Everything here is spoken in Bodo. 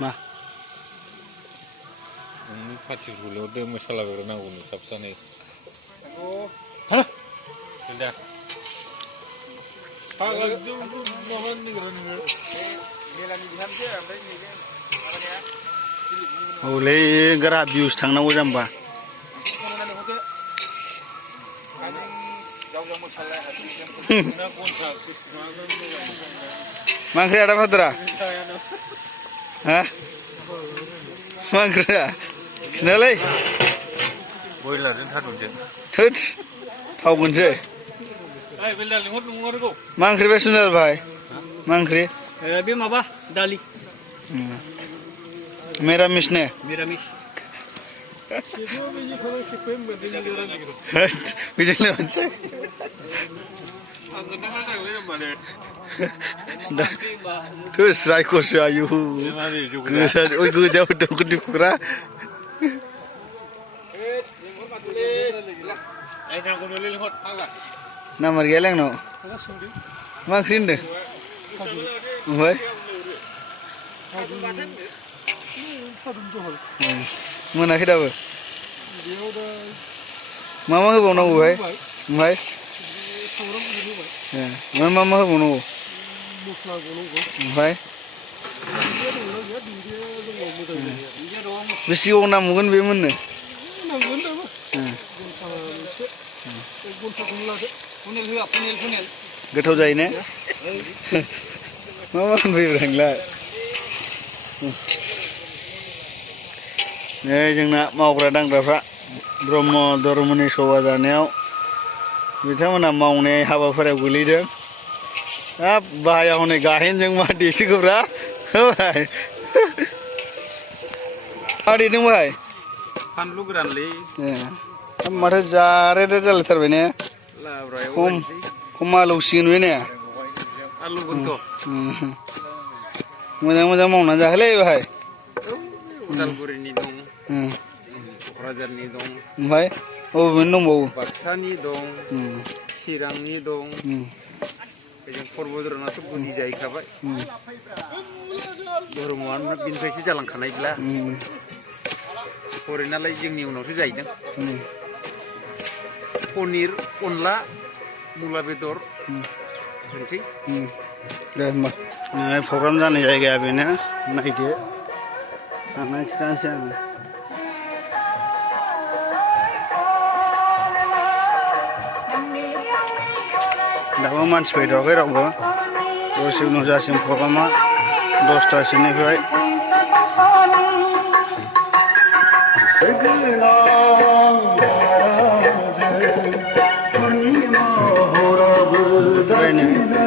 मा पार्टी गुलो दे मसाला बेगर नांगौ नो साबसानै हा दा फागा माबा निगरा नोङो मेलानि बिहामजो ओमफ्राय नैबे माबानिया औलै गोरा भिउस थांनांगौ जाम्बा मा ओंख्रि आदा भाद्रा हा मा ओंख्रिया खिन्थालै बयलारजों थारुनजों थोद थावगोनसै मा ओंख्रि बे सुनिल भाई मा ओंख्रि बे माबा दालि मिरामिस ने मिरामिस बेजोंनो मोनसै थोस रायखसो आयु गोजा दुखुरा नाम्बार गैयालै आंनाव मा ओंख्रि होनदों ओमफ्राय मोनाखै दाबो मा मा होबावनांगौ भाई ओमफ्राय मा मा होबावनांगौ ओमफ्राय बेसे गोबाव नांबावगोन बे मोननो गोथाव जायो ने मा मा होनफैब्रा नोंलाय नै जोंना मावग्रा दांग्राफ्रा ब्रह्म धर्मनि सभा जानायाव बिथांमोना मावनाय हाबाफारियाव गोलैदों हाब बाहाया हनै गाहेनजों मा देसिगौब्रा भाई मा देदों भाई फानलु गोरानलै माथो जारेद जालायथारबाय ने खम आलौसिगोन बे ने आलुगोनथ' मोजां मोजां मावनानै जाहोलै भाई उदालगुरिनि दं क'क्राझारनि दं ओमफ्राय बबेनि दंबावो बाक्सानि दं चिरांनि दं बेजों पर्बतरनाथ' गुदि जाहैखाबाय धर्मआनो बिनिफ्रायसो जालांखानायब्ला हरैनालाय जोंनि उनावसो जाहैदों पनिर अनला मुला बेदर होनसै दे होमबा प्रग्राम जानाय जायगाया बेनो नायदो थांनाय खिथानोसै आङो दाबो मानसि फैथ'वाखै रावबो दसे उनाव जासिम प्रग्रामा 10थासोनिफ्राय Right now.